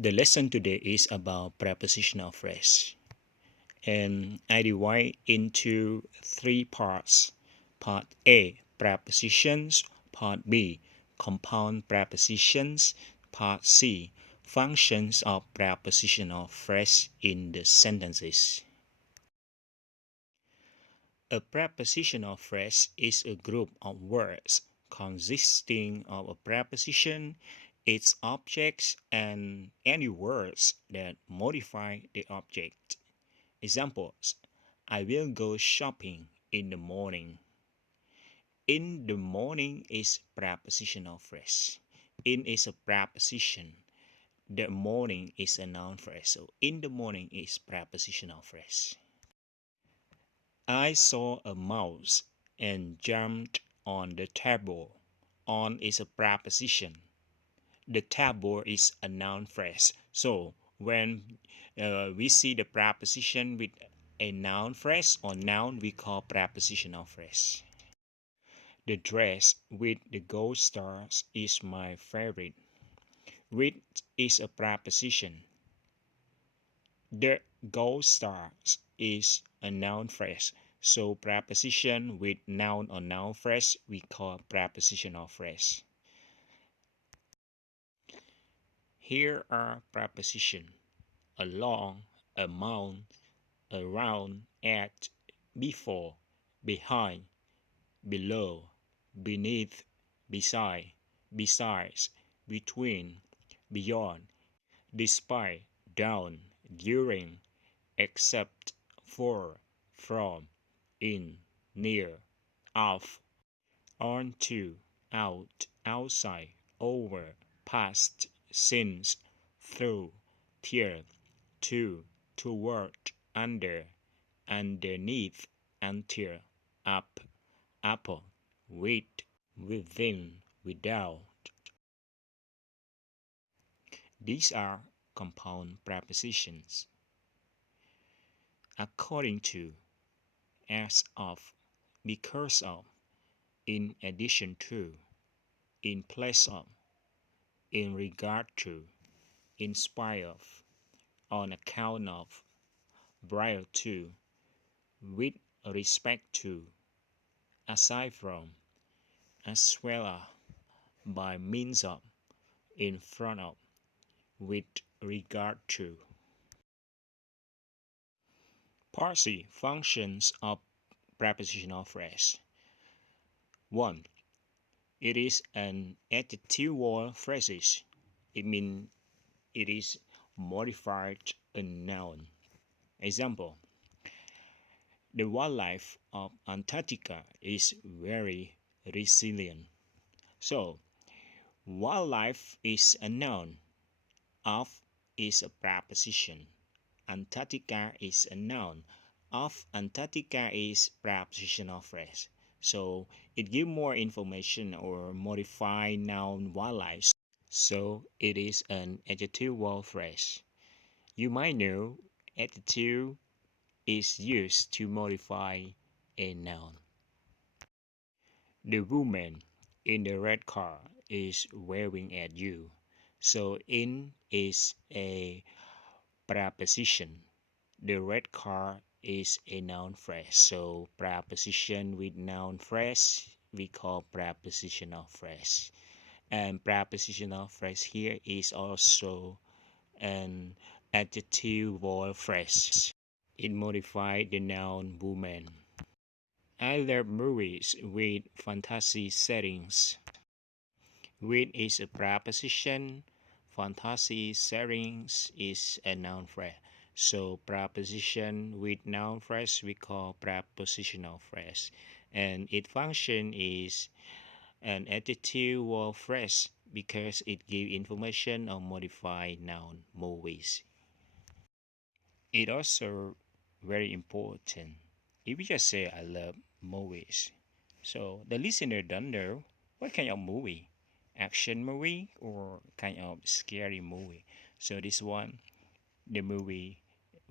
The lesson today is about prepositional phrase, and I divide into three parts. Part A, prepositions. Part B, compound prepositions. Part C, functions of prepositional phrase in the sentences. A prepositional phrase is a group of words consisting of a preposition, its objects, and any words that modify the object. Examples: I will go shopping in the morning. In the morning is prepositional phrase. In is a preposition. The morning is a noun phrase. So in the morning is prepositional phrase. I saw a mouse and jumped on the table. On is a preposition. The table is a noun phrase. So when we see the preposition with a noun phrase or noun, we call prepositional phrase. The dress with the gold stars is my favorite. With is a preposition. The gold stars is a noun phrase. So preposition with noun or noun phrase we call prepositional phrase. Here are prepositions: along, among, around, at, before, behind, below, beneath, beside, besides, between, beyond, despite, down, during, except, for, from, in, near, of, on to, out, outside, over, past, since, through, till, to, toward, under, underneath, until, up, upon, with, within, without. These are compound prepositions. According to, as of, because of, in addition to, in place of, in regard to, in spite of, on account of, prior to, with respect to, aside from, as well as, by means of, in front of, with regard to. Part C, functions of prepositional phrase. 1. It is an adjectival phrase. It means it is modified a noun. Example: the wildlife of Antarctica is very resilient. So, wildlife is a noun. Of is a preposition. Antarctica is a noun. Of Antarctica is prepositional phrase. So it gives more information or modify noun wildlife. So it is an adjectival phrase. You might know adjective is used to modify a noun. The woman in the red car is waving at you. So in is a preposition. The red car is a noun phrase. So preposition with noun phrase we call prepositional phrase. And prepositional phrase here is also an adjectival phrase. It modifies the noun woman. I love movies with fantasy settings. With is a preposition. Fantasy settings is a noun phrase. So preposition with noun phrase we call prepositional phrase. And its function is an adjectival phrase because it gives information on modified noun movies. It also very important. If you just say I love movies, so the listener don't know what kind of movie, action movie or kind of scary movie. So this one, the movie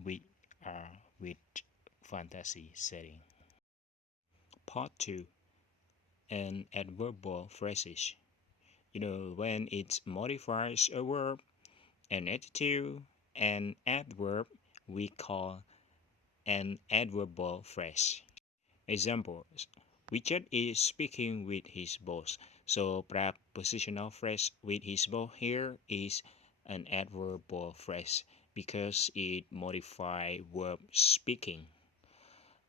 we are with fantasy setting. Part 2, an adverbial phrases. When it modifies a verb An adjective, an adverb we call an adverbial phrase. Examples: Richard is speaking with his boss. So prepositional phrase with his boss here is an adverbial phrase because it modifies verb speaking.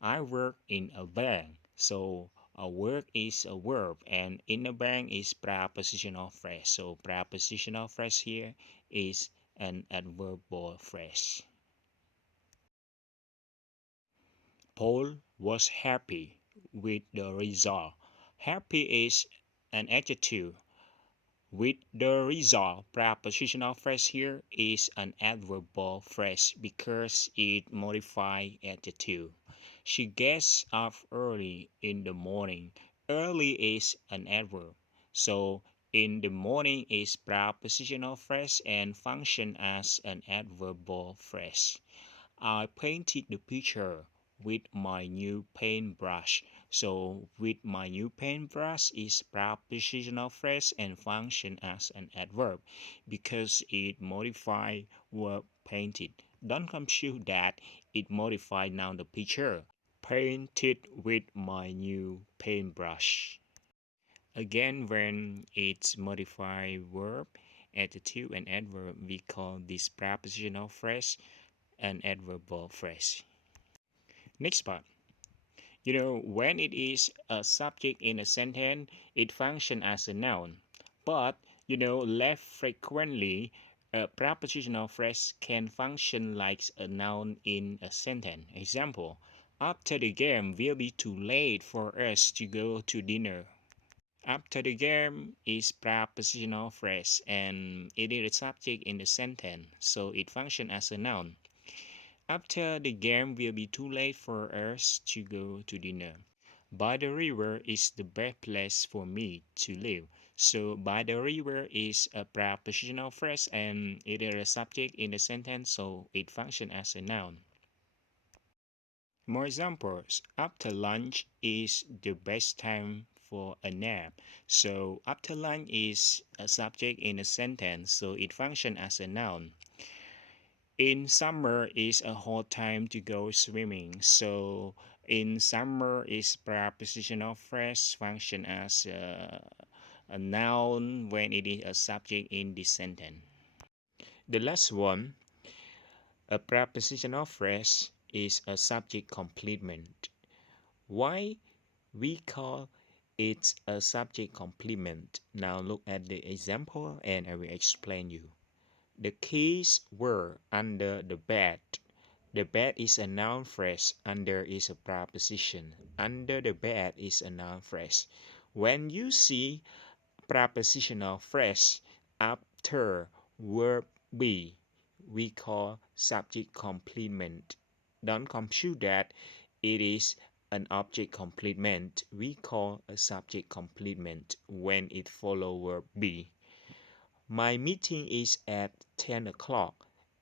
I work in a bank. So a work is a verb and in a bank is prepositional phrase. So prepositional phrase here is an adverbial phrase. Paul was happy with the result. Happy is an adjective. With the result, prepositional phrase here is an adverbial phrase because it modifies adjective. She gets up early in the morning. Early is an adverb. So in the morning is prepositional phrase and function as an adverbial phrase. I painted the picture with my new paintbrush. So with my new paintbrush is prepositional phrase and function as an adverb because it modifies verb painted. Don't confuse that it modified now the picture. Painted with my new paintbrush. Again, when it's modified verb, adjective and adverb, we call this prepositional phrase an adverbial phrase. Next part. When it is a subject in a sentence, it functions as a noun. But, less frequently, a prepositional phrase can function like a noun in a sentence. Example, after the game will be too late for us to go to dinner. After the game is prepositional phrase and it is a subject in the sentence, so it functions as a noun. After the game will be too late for us to go to dinner. By the river is the best place for me to live. So by the river is a prepositional phrase and it is a subject in the sentence, so it functions as a noun. More examples. After lunch is the best time for a nap. So after lunch is a subject in a sentence, so it functions as a noun. In summer is a hot time to go swimming. So in summer is prepositional phrase function as a noun when it is a subject in the sentence. The last one, a prepositional phrase is a subject complement. Why we call it a subject complement? Now look at the example and I will explain you. The keys were under the bed. The bed is a noun phrase. Under is a preposition. Under the bed is a noun phrase. When you see prepositional phrase after verb be, we call subject complement. Don't confuse that it is an object complement. We call a subject complement when it follow verb be. My meeting is at 10 o'clock.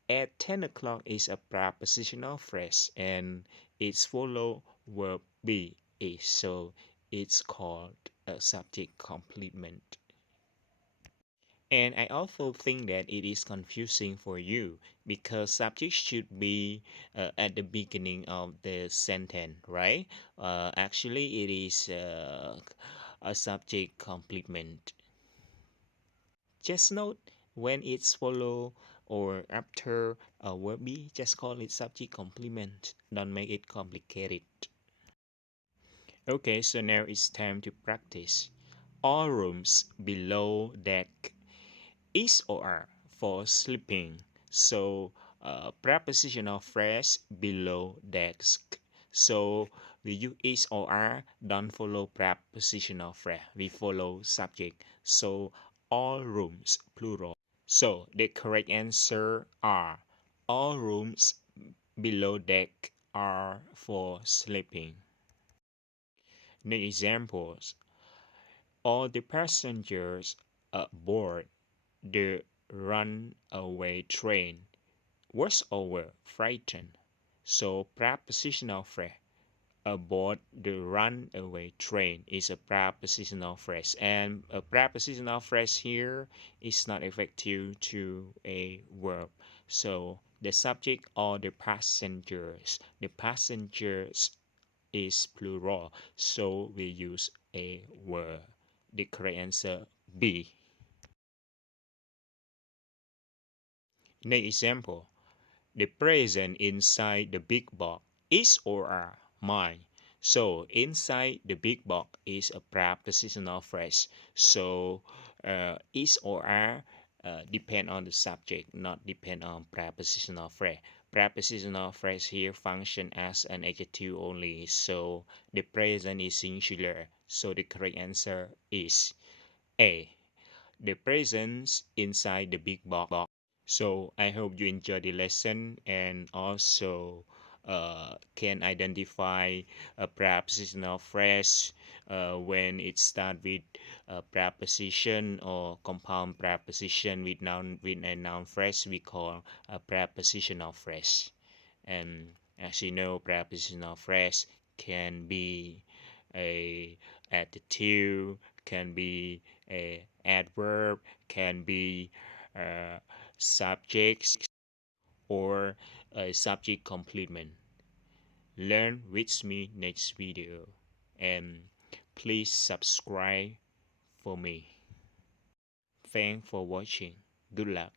At 10 o'clock is a prepositional phrase and it's follow verb be is, so it's called a subject complement. And I also think that it is confusing for you because subject should be at the beginning of the sentence, right? Actually, it is a subject complement. Just note when it's follow or after a verb be, just call it subject complement. Don't make it complicated. Okay, so now it's time to practice. All rooms below deck is or are for sleeping. So prepositional phrase below desk. So we use is or are, don't follow prepositional phrase. We follow subject. So all rooms plural. So the correct answer are all rooms below deck are for sleeping. The examples: all the passengers aboard the runaway train was over frightened. So prepositional phrase aboard the runaway train is a prepositional phrase, and a prepositional phrase here is not effective to a verb. So the subject or the passengers is plural, so we use a were. The correct answer B. Next example: the present inside the big box is or are mine. So inside the big box is a prepositional phrase. So is or are depend on the subject, not depend on prepositional phrase. Prepositional phrase here function as an adjective only. So the present is singular. So the correct answer is A. The presents inside the big box. So I hope you enjoy the lesson and also can identify a prepositional phrase when it starts with a preposition or compound preposition with a noun phrase we call a prepositional phrase. And as you know, prepositional phrase can be a adjective, can be a adverb, can be subjects or a subject complement. Learn with me next video, and please subscribe for me. Thanks for watching. Good luck.